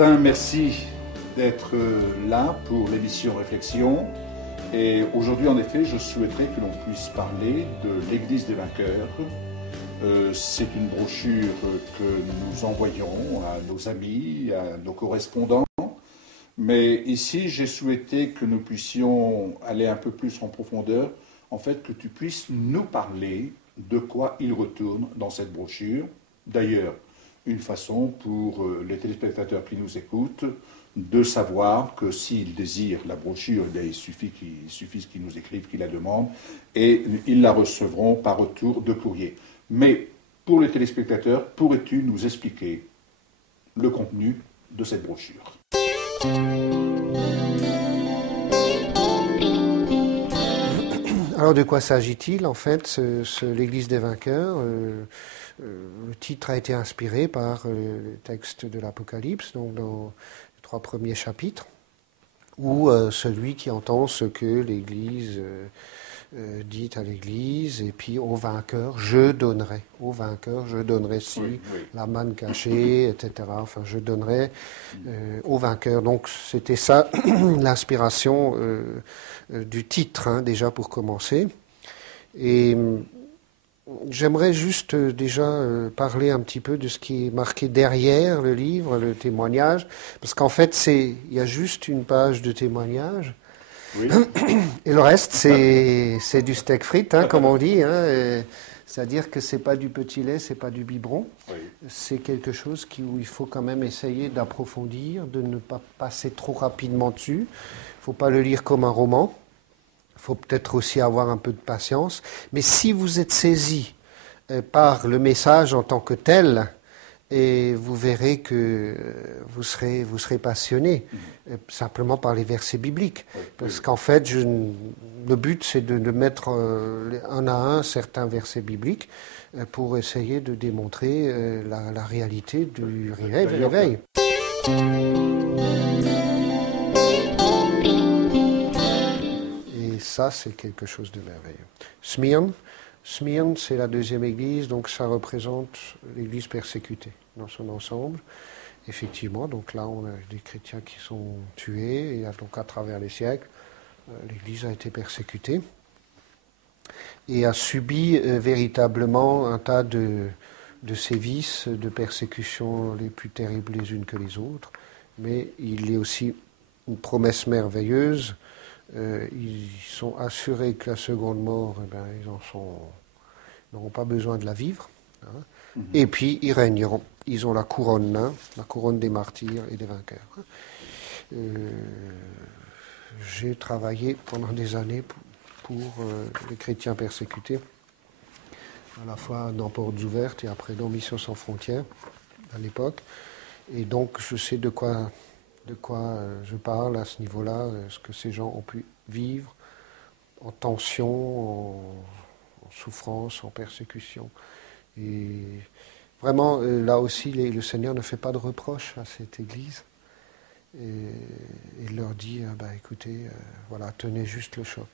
Martin, merci d'être là pour l'émission Réflexion. Et aujourd'hui, en effet, je souhaiterais que l'on puisse parler de l'Église des vainqueurs. C'est une brochure que nous envoyons à nos amis, à nos correspondants. Mais ici, j'ai souhaité que nous puissions aller un peu plus en profondeur, en fait, que tu puisses nous parler de quoi il retourne dans cette brochure. D'ailleurs, une façon pour les téléspectateurs qui nous écoutent de savoir que s'ils désirent la brochure, il suffit qu'ils nous écrivent, qu'ils la demandent, et ils la recevront par retour de courrier. Mais pour les téléspectateurs, pourrais-tu nous expliquer le contenu de cette brochure ? Alors de quoi s'agit-il en fait, l'Église des vainqueurs le titre a été inspiré par le texte de l'Apocalypse, donc dans les 3 premiers chapitres, où celui qui entend ce que l'Église dit à l'Église, et puis au vainqueur, je donnerai. Au vainqueur, je donnerai la manne cachée, etc. Enfin, je donnerai au vainqueur. Donc, c'était ça l'inspiration du titre, hein, déjà pour commencer. Et j'aimerais juste déjà parler un petit peu de ce qui est marqué derrière le livre, le témoignage, parce qu'en fait, il y a juste une page de témoignage. Oui. Et le reste, c'est du steak frites, hein, comme on dit. Hein, c'est-à-dire que c'est pas du petit lait, c'est pas du biberon. Oui. C'est quelque chose où il faut quand même essayer d'approfondir, de ne pas passer trop rapidement dessus. Il faut pas le lire comme un roman. Il faut peut-être aussi avoir un peu de patience. Mais si vous êtes saisi par le message en tant que tel, et vous verrez que vous serez passionné simplement par les versets bibliques. Parce qu'en fait, le but, c'est de mettre un à un certains versets bibliques pour essayer de démontrer la réalité du réveil. Et ça, c'est quelque chose de merveilleux. Smyrne, c'est la 2e église, donc ça représente l'église persécutée dans son ensemble. Effectivement, donc là, on a des chrétiens qui sont tués, et donc à travers les siècles, l'église a été persécutée et a subi véritablement un tas de sévices, de persécutions les plus terribles les unes que les autres. Mais il y a aussi une promesse merveilleuse. Ils sont assurés que la seconde mort, ils n'auront pas besoin de la vivre. Hein. Mm-hmm. Et puis, ils régneront. Ils ont la couronne, hein, la couronne des martyrs et des vainqueurs. J'ai travaillé pendant des années pour les chrétiens persécutés, à la fois dans Portes Ouvertes et après dans Mission Sans Frontières, à l'époque. Et donc, je sais de quoi je parle à ce niveau-là, ce que ces gens ont pu vivre en tension, en souffrance, en persécution. Et vraiment, là aussi, le Seigneur ne fait pas de reproches à cette Église. Et il leur dit, écoutez, voilà, tenez juste le choc.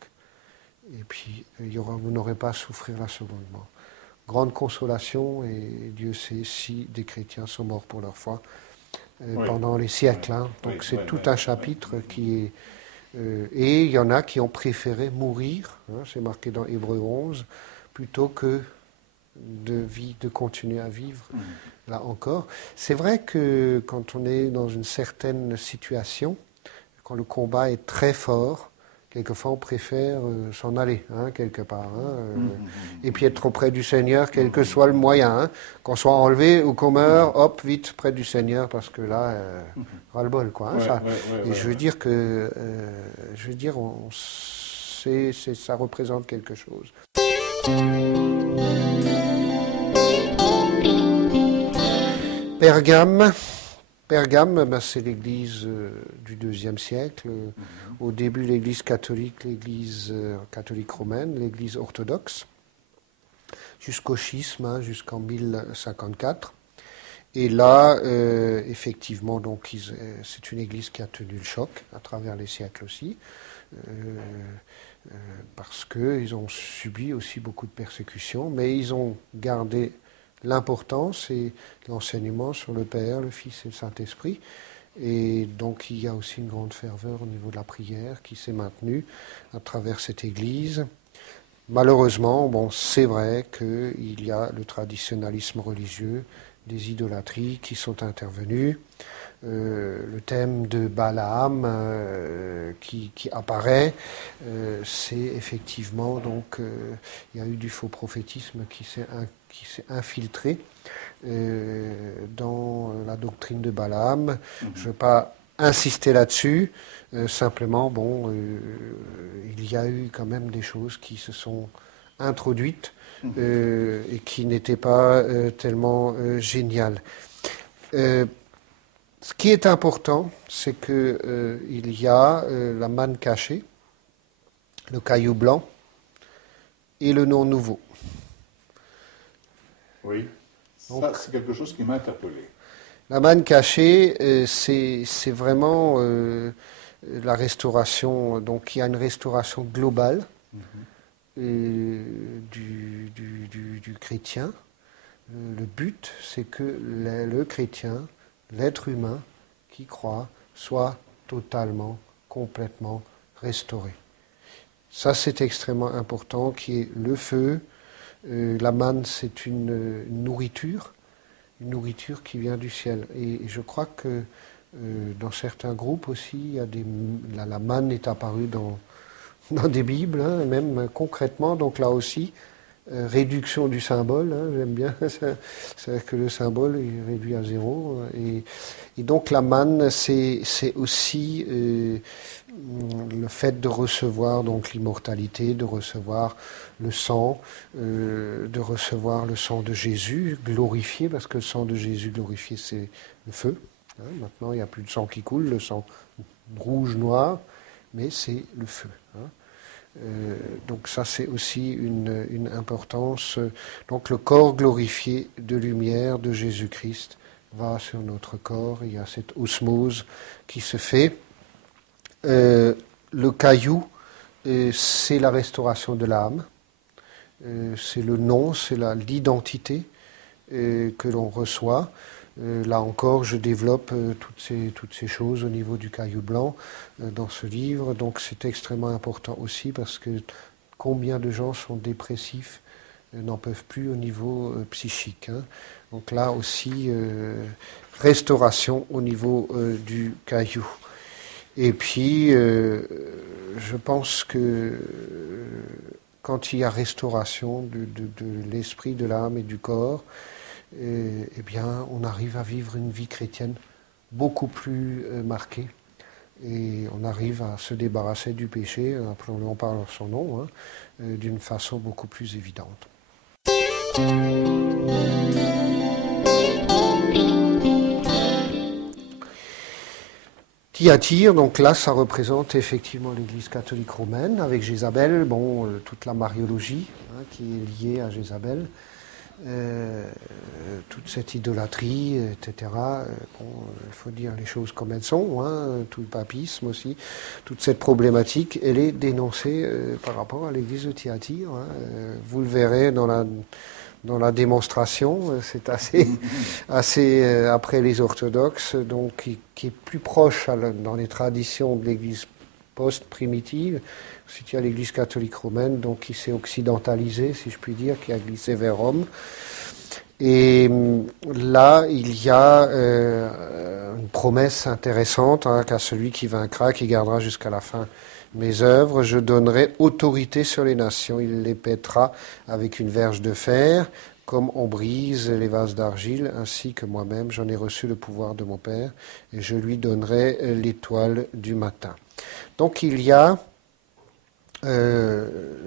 Et puis, vous n'aurez pas à souffrir la seconde mort. Grande consolation, et Dieu sait si des chrétiens sont morts pour leur foi. Pendant les siècles. Hein. Donc c'est tout un chapitre qui est... et il y en a qui ont préféré mourir, hein, c'est marqué dans Hébreux 11, plutôt que de continuer à vivre, là encore. C'est vrai que quand on est dans une certaine situation, quand le combat est très fort, quelquefois on préfère s'en aller, hein, quelque part. Hein, et puis être auprès du Seigneur, quel que soit le moyen. Hein, qu'on soit enlevé ou qu'on meure, hop, vite, près du Seigneur, parce que là, ras-le-bol, quoi. Hein, ça. Et je veux dire que, ça représente quelque chose. Pergame, c'est l'église du IIe siècle. Au début, l'église catholique romaine, l'église orthodoxe, jusqu'au schisme, hein, jusqu'en 1054. Et là, effectivement, donc, c'est une église qui a tenu le choc à travers les siècles aussi, parce qu'ils ont subi aussi beaucoup de persécutions, mais ils ont gardé l'importance et l'enseignement sur le Père, le Fils et le Saint-Esprit. Et donc il y a aussi une grande ferveur au niveau de la prière qui s'est maintenue à travers cette église. Malheureusement, bon, c'est vrai qu'il y a le traditionnalisme religieux, des idolâtries qui sont intervenues. Le thème de Balaam qui apparaît, c'est effectivement donc il y a eu du faux prophétisme qui s'est infiltré dans la doctrine de Balaam. Je ne vais pas insister là-dessus. Simplement, bon, il y a eu quand même des choses qui se sont introduites et qui n'étaient pas tellement géniales. Ce qui est important, c'est qu'il y a la manne cachée, le caillou blanc et le nom nouveau. Oui, ça c'est quelque chose qui m'a interpellé. La manne cachée, c'est vraiment la restauration. Donc il y a une restauration globale du chrétien. Le but, c'est que le chrétien, l'être humain qui croit, soit totalement, complètement restauré. Ça, c'est extrêmement important, qui est le feu. La manne, c'est une nourriture qui vient du ciel. Et je crois que dans certains groupes aussi, la manne est apparue dans des Bibles, hein, même concrètement. Donc là aussi, réduction du symbole, hein, j'aime bien, c'est-à-dire que le symbole est réduit à zéro. Et donc la manne, c'est aussi le fait de recevoir donc l'immortalité, de recevoir le sang, de recevoir le sang de Jésus glorifié, parce que le sang de Jésus glorifié, c'est le feu. Hein, maintenant, il n'y a plus de sang qui coule, le sang rouge, noir, mais c'est le feu. Hein. Donc ça, c'est aussi une importance. Donc le corps glorifié de lumière de Jésus-Christ va sur notre corps. Il y a cette osmose qui se fait. Le caillou, c'est la restauration de l'âme. C'est le nom, c'est l'identité que l'on reçoit. Là encore, je développe toutes ces choses au niveau du caillou blanc dans ce livre. Donc c'est extrêmement important aussi parce que combien de gens sont dépressifs, n'en peuvent plus au niveau psychique. Hein. Donc là aussi, restauration au niveau du caillou. Et puis, je pense que quand il y a restauration de l'esprit, de l'âme et du corps, eh bien, on arrive à vivre une vie chrétienne beaucoup plus marquée. Et on arrive à se débarrasser du péché, appelons-le par son nom, hein, d'une façon beaucoup plus évidente. Thyatire, donc là, ça représente effectivement l'Église catholique romaine, avec Jézabel, bon, toute la mariologie hein, qui est liée à Jézabel. Toute cette idolâtrie, etc. Bon, il faut dire les choses comme elles sont, hein, tout le papisme aussi, toute cette problématique, elle est dénoncée par rapport à l'église de Thyatire. Hein. Vous le verrez dans la démonstration, c'est assez après les orthodoxes, donc qui est plus proche dans les traditions de l'église post-primitive. Ensuite, il y a l'Église catholique romaine, donc qui s'est occidentalisée, si je puis dire, qui a glissé vers Rome. Et là, il y a une promesse intéressante hein, qu'à celui qui vaincra, qui gardera jusqu'à la fin mes œuvres, je donnerai autorité sur les nations. Il les pètera avec une verge de fer, comme on brise les vases d'argile, ainsi que moi-même, j'en ai reçu le pouvoir de mon Père, et je lui donnerai l'étoile du matin. Donc il y a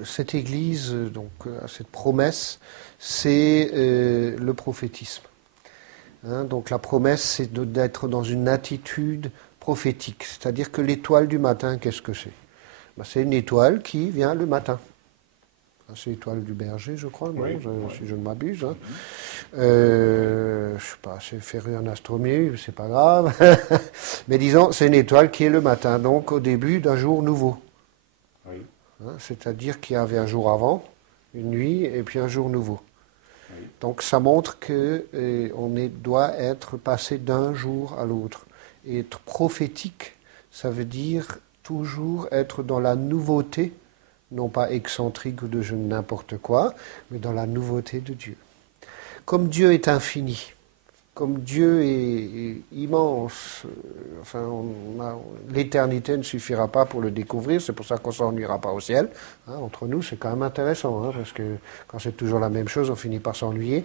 cette église, donc cette promesse, c'est le prophétisme. Hein, donc la promesse, c'est d'être dans une attitude prophétique. C'est-à-dire que l'étoile du matin, qu'est-ce que c'est ? Ben, c'est une étoile qui vient le matin. C'est l'étoile du berger, je crois, non, si je ne m'abuse. Hein. Je ne sais pas, c'est féru en astronomie, c'est pas grave. Mais disons, c'est une étoile qui est le matin, donc au début d'un jour nouveau. Oui. Hein, c'est-à-dire qu'il y avait un jour avant, une nuit, et puis un jour nouveau. Donc ça montre qu'on doit être passé d'un jour à l'autre. Et être prophétique, ça veut dire toujours être dans la nouveauté, non pas excentrique ou de je n'importe quoi, mais dans la nouveauté de Dieu. Comme Dieu est infini, comme Dieu est immense, enfin, l'éternité ne suffira pas pour le découvrir, c'est pour ça qu'on ne s'ennuiera pas au ciel. Entre nous, c'est quand même intéressant, parce que quand c'est toujours la même chose, on finit par s'ennuyer.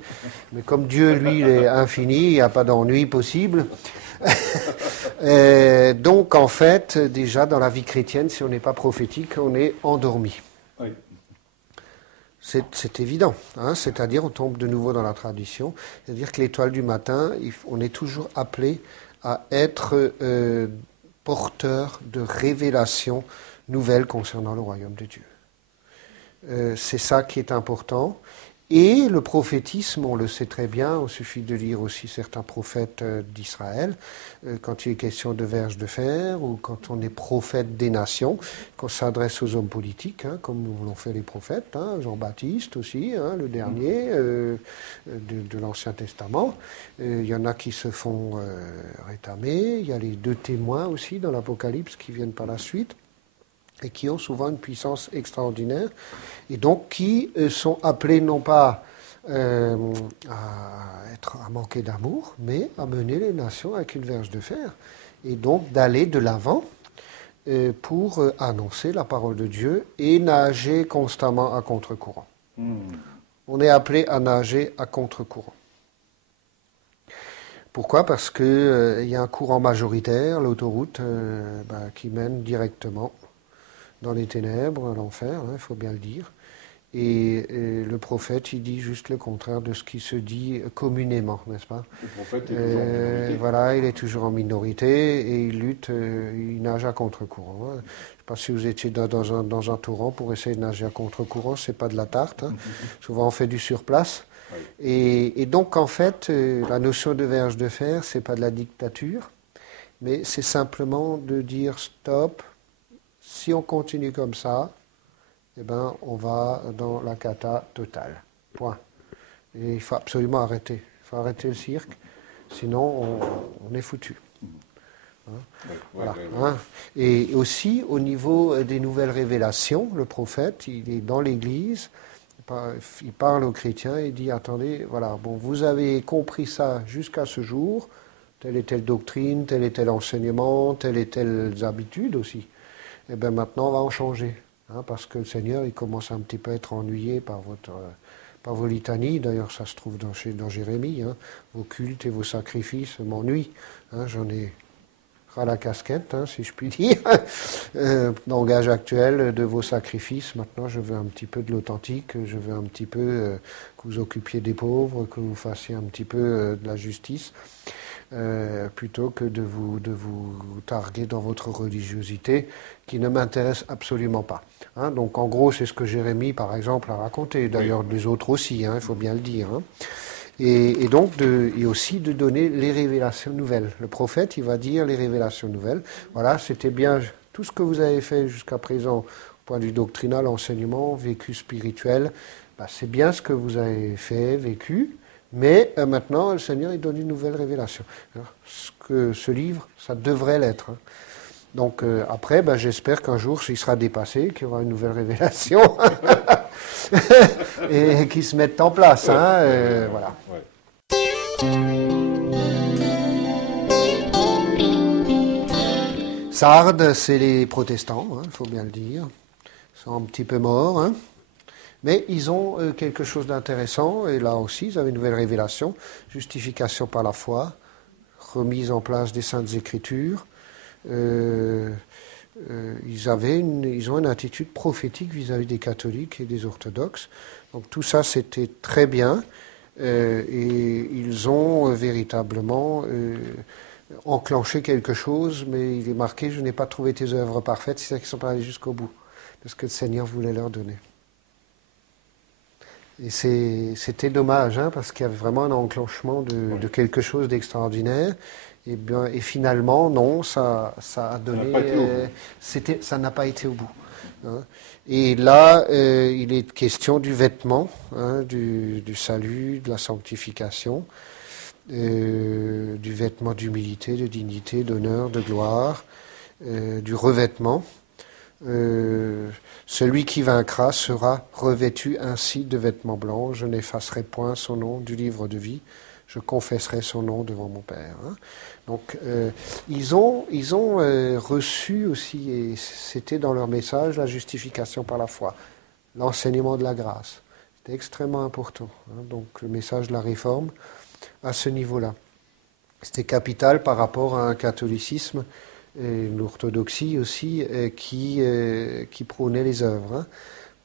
Mais comme Dieu, lui, il est infini, il n'y a pas d'ennui possible. Donc, en fait, déjà, dans la vie chrétienne, si on n'est pas prophétique, on est endormi. Oui. C'est évident, c'est-à-dire on tombe de nouveau dans la tradition, c'est-à-dire que l'étoile du matin, on est toujours appelé à être porteur de révélations nouvelles concernant le royaume de Dieu. C'est ça qui est important. Et le prophétisme, on le sait très bien, il suffit de lire aussi certains prophètes d'Israël, quand il est question de verge de fer, ou quand on est prophète des nations, qu'on s'adresse aux hommes politiques, comme l'ont fait les prophètes, Jean-Baptiste aussi, le dernier de l'Ancien Testament. Il y en a qui se font rétamer, il y a les 2 témoins aussi dans l'Apocalypse qui viennent par la suite, et qui ont souvent une puissance extraordinaire, et donc qui sont appelés non pas à manquer d'amour, mais à mener les nations avec une verge de fer, et donc d'aller de l'avant pour annoncer la parole de Dieu et nager constamment à contre-courant. On est appelé à nager à contre-courant. Pourquoi ? Parce qu'il y a un courant majoritaire, l'autoroute, qui mène directement dans les ténèbres, à l'enfer, il faut bien le dire. Et le prophète, il dit juste le contraire de ce qui se dit communément, n'est-ce pas ? Le prophète est toujours en minorité. Voilà, il est toujours en minorité et il lutte, il nage à contre-courant. Je ne sais pas si vous étiez dans un torrent pour essayer de nager à contre-courant, c'est pas de la tarte. Souvent on fait du surplace. Oui. Et donc en fait, la notion de verge de fer, c'est pas de la dictature, mais c'est simplement de dire stop. Si on continue comme ça, on va dans la cata totale. Point. Et il faut absolument arrêter. Il faut arrêter le cirque, sinon on est foutu. Voilà. Et aussi, au niveau des nouvelles révélations, le prophète, il est dans l'Église, il parle aux chrétiens et dit, attendez, voilà, bon, vous avez compris ça jusqu'à ce jour, telle et telle doctrine, tel et tel enseignement, telle et telle habitude aussi. Et bien maintenant, on va en changer. Parce que le Seigneur, il commence un petit peu à être ennuyé par vos litanies. D'ailleurs, ça se trouve dans Jérémie. Vos cultes et vos sacrifices m'ennuient. J'en ai ras la casquette, si je puis dire. Langage actuel de vos sacrifices. Maintenant, je veux un petit peu de l'authentique. Je veux un petit peu que vous occupiez des pauvres, que vous fassiez un petit peu de la justice. Plutôt que de vous targuer dans votre religiosité qui ne m'intéresse absolument pas. Donc en gros, c'est ce que Jérémie, par exemple, a raconté, d'ailleurs les autres aussi, il faut bien le dire. Et donc, et aussi de donner les révélations nouvelles. Le prophète, il va dire les révélations nouvelles. Voilà, c'était bien tout ce que vous avez fait jusqu'à présent, au point de vue doctrinal, enseignement, vécu spirituel, c'est bien ce que vous avez fait, vécu. Mais maintenant, le Seigneur, il donne une nouvelle révélation. Ce livre, ça devrait l'être. Donc après, j'espère qu'un jour, il sera dépassé, qu'il y aura une nouvelle révélation et qu'il se mette en place. Voilà. Sardes, c'est les protestants, il faut bien le dire. Ils sont un petit peu morts. Mais ils ont quelque chose d'intéressant, et là aussi, ils avaient une nouvelle révélation, justification par la foi, remise en place des Saintes Écritures. Ils ont une attitude prophétique vis-à-vis des catholiques et des orthodoxes. Donc tout ça, c'était très bien, et ils ont véritablement enclenché quelque chose, mais il est marqué « Je n'ai pas trouvé tes œuvres parfaites », c'est-à-dire qu'ils ne sont pas allés jusqu'au bout de ce que le Seigneur voulait leur donner. Et c'était dommage, parce qu'il y avait vraiment un enclenchement de quelque chose d'extraordinaire. Et finalement, non, ça a donné... ça n'a pas été au bout. Et là, il est question du vêtement, du salut, de la sanctification. du vêtement d'humilité, de dignité, d'honneur, de gloire, du revêtement. Celui qui vaincra sera revêtu ainsi de vêtements blancs. Je n'effacerai point son nom du livre de vie. Je confesserai son nom devant mon Père. Donc, ils ont reçu aussi, et c'était dans leur message, la justification par la foi, l'enseignement de la grâce. C'était extrêmement important. Donc, le message de la réforme, à ce niveau-là. C'était capital par rapport à un catholicisme et une orthodoxie aussi qui prônait les œuvres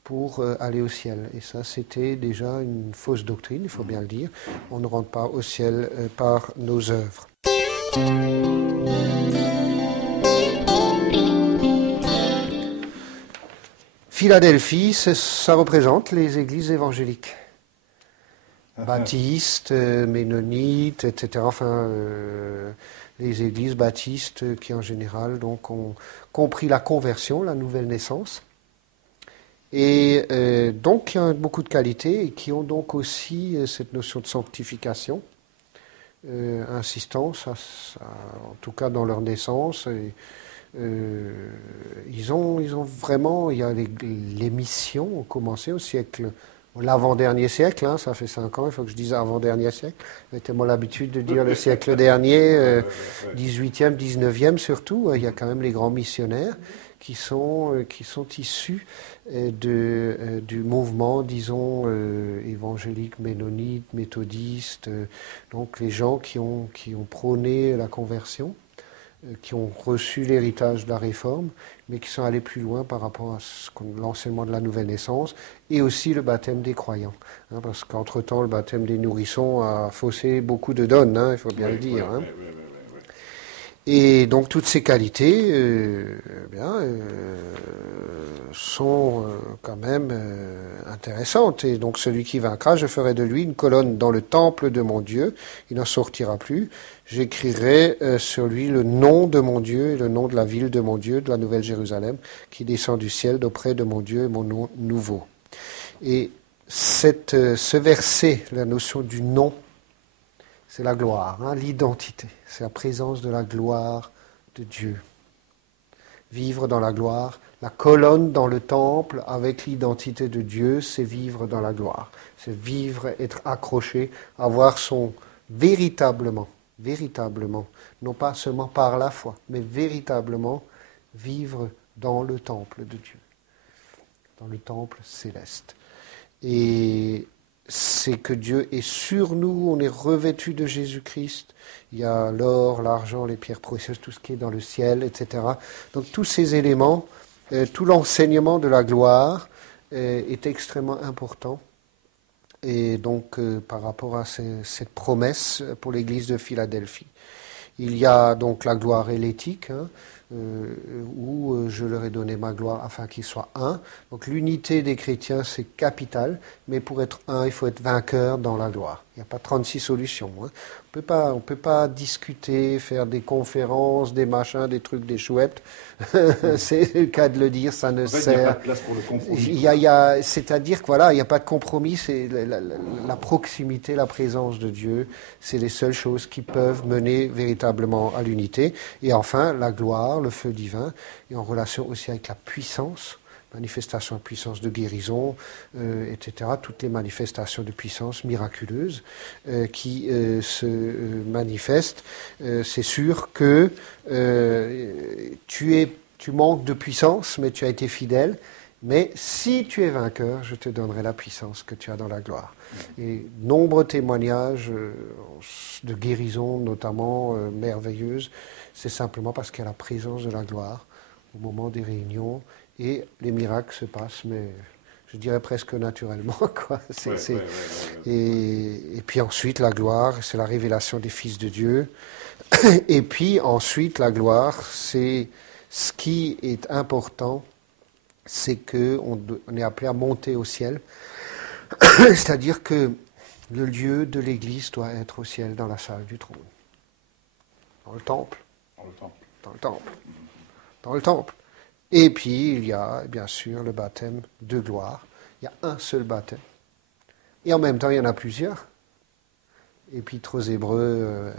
pour aller au ciel. Et ça, c'était déjà une fausse doctrine, il faut bien le dire. On ne rentre pas au ciel par nos œuvres. Philadelphie, ça représente les églises évangéliques. Baptistes, ménonites, etc. Enfin, les églises baptistes qui en général donc, ont compris la conversion, la nouvelle naissance, et donc qui ont beaucoup de qualités et qui ont donc aussi cette notion de sanctification, insistance, en tout cas dans leur naissance. Et, ils ont vraiment, il y a les missions ont commencé au siècle. L'avant-dernier siècle, ça fait 5 ans, il faut que je dise avant-dernier siècle. J'ai tellement l'habitude de dire le siècle dernier, 18e, 19e surtout. Il y a quand même les grands missionnaires qui sont issus du mouvement, disons, évangélique, ménonite, méthodiste. Donc les gens qui ont prôné la conversion, qui ont reçu l'héritage de la réforme, mais qui sont allés plus loin par rapport à l'enseignement de la nouvelle naissance et aussi le baptême des croyants. Parce qu'entre-temps, le baptême des nourrissons a faussé beaucoup de donnes, il faut bien le dire. Et donc toutes ces qualités sont quand même intéressantes. Et donc celui qui vaincra, je ferai de lui une colonne dans le temple de mon Dieu, il n'en sortira plus. J'écrirai sur lui le nom de mon Dieu et le nom de la ville de mon Dieu, de la Nouvelle Jérusalem, qui descend du ciel d'auprès de mon Dieu et mon nom nouveau. Et ce verset, la notion du nom, c'est la gloire, l'identité, c'est la présence de la gloire de Dieu. Vivre dans la gloire, la colonne dans le temple avec l'identité de Dieu, c'est vivre dans la gloire. C'est vivre, être accroché, avoir son véritablement, non pas seulement par la foi, mais véritablement vivre dans le temple de Dieu, dans le temple céleste. Et c'est que Dieu est sur nous, on est revêtu de Jésus-Christ. Il y a l'or, l'argent, les pierres précieuses, tout ce qui est dans le ciel, etc. Donc tous ces éléments, tout l'enseignement de la gloire est extrêmement important. Et donc par rapport à cette promesse pour l'église de Philadelphie. Il y a donc la gloire hellétique, où je leur ai donné ma gloire afin qu'ils soient un. Donc l'unité des chrétiens, c'est capital, mais pour être un, il faut être vainqueur dans la gloire. Il n'y a pas 36 solutions. On peut pas discuter, faire des conférences, des machins, des trucs, des chouettes. C'est le cas de le dire, ça ne sert. Il n'y a pas de place pour le compromis. C'est-à-dire qu'il n'y a pas de compromis, c'est la proximité, la présence de Dieu, c'est les seules choses qui peuvent mener véritablement à l'unité. Et enfin, la gloire, le feu divin, et en relation aussi avec la puissance, manifestation de puissance de guérison, etc. Toutes les manifestations de puissance miraculeuses qui se manifestent. C'est sûr que tu manques de puissance, mais tu as été fidèle. Mais si tu es vainqueur, je te donnerai la puissance que tu as dans la gloire. Et nombreux témoignages de guérison, notamment merveilleuses, c'est simplement parce qu'il y a la présence de la gloire au moment des réunions. Et les miracles se passent, mais je dirais presque naturellement. Et puis ensuite, la gloire, c'est la révélation des fils de Dieu. Et puis ensuite, la gloire, c'est ce qui est important, c'est qu'on est appelé à monter au ciel. C'est-à-dire que le lieu de l'Église doit être au ciel, dans la salle du trône. Dans le temple. Dans le temple. Et puis, il y a bien sûr le baptême de gloire. Il y a un seul baptême. Et en même temps, il y en a plusieurs. Épître aux Hébreux,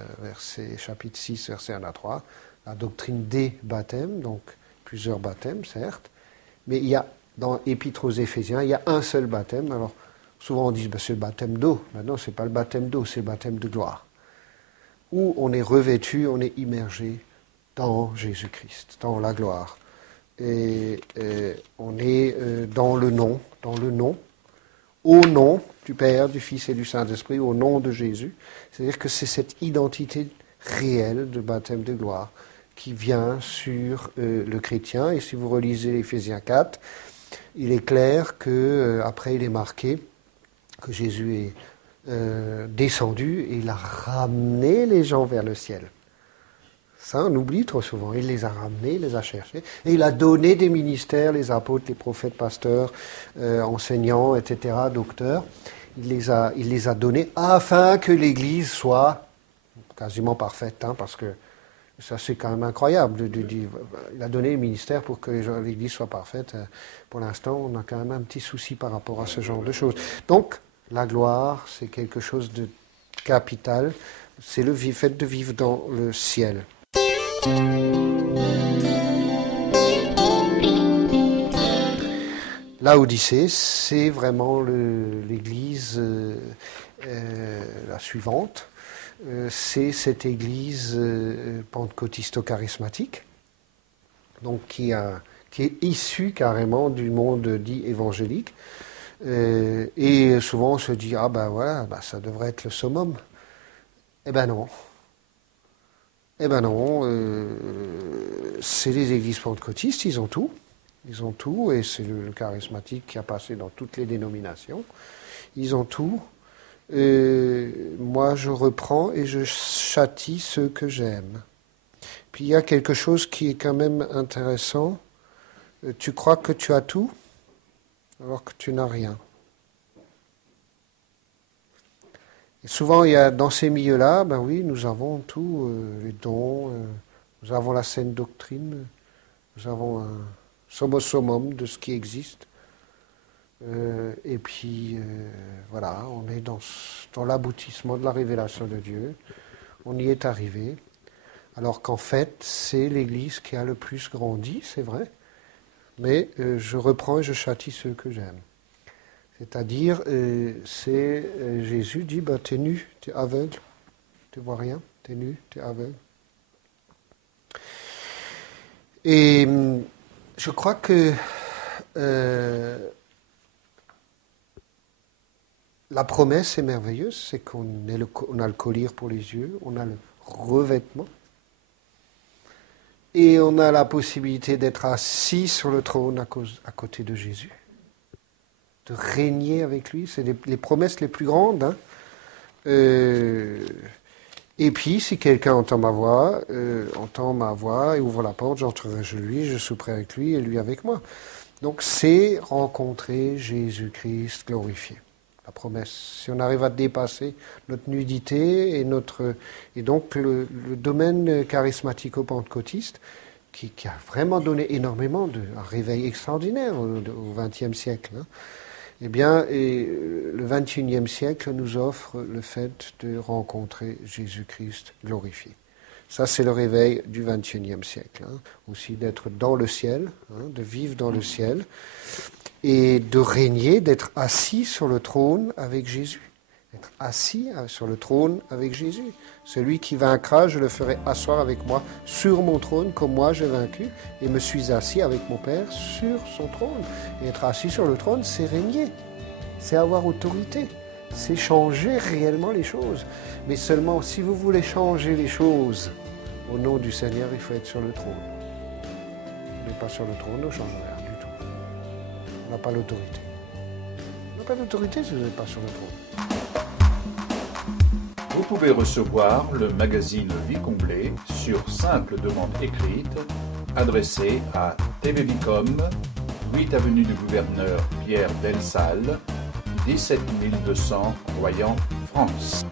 chapitre 6, versets 1 à 3, la doctrine des baptêmes, donc plusieurs baptêmes, certes, mais il y a, dans Épître aux Éphésiens, il y a un seul baptême. Alors, souvent on dit, c'est le baptême d'eau. Maintenant, ce n'est pas le baptême d'eau, c'est le baptême de gloire. Où on est revêtu, on est immergé dans Jésus-Christ, dans la gloire. Et on est dans le nom, au nom du Père, du Fils et du Saint-Esprit, au nom de Jésus. C'est-à-dire que c'est cette identité réelle de baptême de gloire qui vient sur le chrétien. Et si vous relisez Éphésiens 4, il est clair qu'après il est marqué que Jésus est descendu et il a ramené les gens vers le ciel. Ça, on oublie trop souvent. Il les a ramenés, il les a cherchés. Et il a donné des ministères, les apôtres, les prophètes, pasteurs, enseignants, etc., docteurs. Il les a donnés afin que l'Église soit quasiment parfaite, parce que ça, c'est quand même incroyable. Il a donné les ministères pour que l'Église soit parfaite. Pour l'instant, on a quand même un petit souci par rapport à ce genre de choses. Donc, la gloire, c'est quelque chose de capital. C'est le fait de vivre dans le ciel. La Odyssée, c'est vraiment l'église la suivante. C'est cette église pentecôtisto-charismatique, donc qui est issue carrément du monde dit évangélique. Et souvent on se dit, ça devrait être le summum. Eh ben non. C'est les églises pentecôtistes, ils ont tout. Ils ont tout, et c'est le charismatique qui a passé dans toutes les dénominations. Ils ont tout. Moi, je reprends et je châtie ceux que j'aime. Puis il y a quelque chose qui est quand même intéressant. Tu crois que tu as tout, alors que tu n'as rien. Et souvent, il y a dans ces milieux-là, nous avons tout, les dons, nous avons la saine doctrine, nous avons un summum de ce qui existe. Et puis, on est dans l'aboutissement de la révélation de Dieu. On y est arrivé. Alors qu'en fait, c'est l'Église qui a le plus grandi, c'est vrai. Mais je reprends et je châtie ceux que j'aime. C'est-à-dire, Jésus dit, t'es nu, t'es aveugle, tu vois rien, t'es nu, t'es aveugle. Et je crois que la promesse est merveilleuse, c'est qu'on a le collier pour les yeux, on a le revêtement, et on a la possibilité d'être assis sur le trône à côté de Jésus, de régner avec lui. C'est les promesses les plus grandes. Et puis, si quelqu'un entend ma voix et ouvre la porte, j'entrerai chez lui, je souperai avec lui et lui avec moi. Donc, c'est rencontrer Jésus-Christ glorifié. La promesse. Si on arrive à dépasser notre nudité et donc le domaine charismatico-pentecôtiste, qui a vraiment donné énormément un réveil extraordinaire au XXe siècle. Eh bien, le XXIe siècle nous offre le fait de rencontrer Jésus-Christ glorifié. Ça, c'est le réveil du XXIe siècle. Aussi d'être dans le ciel, de vivre dans le ciel, et de régner, d'être assis sur le trône avec Jésus. Être assis sur le trône avec Jésus. Celui qui vaincra, je le ferai asseoir avec moi sur mon trône, comme moi j'ai vaincu, et me suis assis avec mon Père sur son trône. Et être assis sur le trône, c'est régner, c'est avoir autorité, c'est changer réellement les choses. Mais seulement si vous voulez changer les choses, au nom du Seigneur, il faut être sur le trône. Vous n'êtes pas sur le trône, ne changez rien du tout. On n'a pas l'autorité. On n'a pas l'autorité si vous n'êtes pas sur le trône. Vous pouvez recevoir le magazine Vie comblée sur simple demande écrite, adressée à TV Vicom, 8 avenue du Gouverneur Pierre Delsalle, 17 200 Royan, France.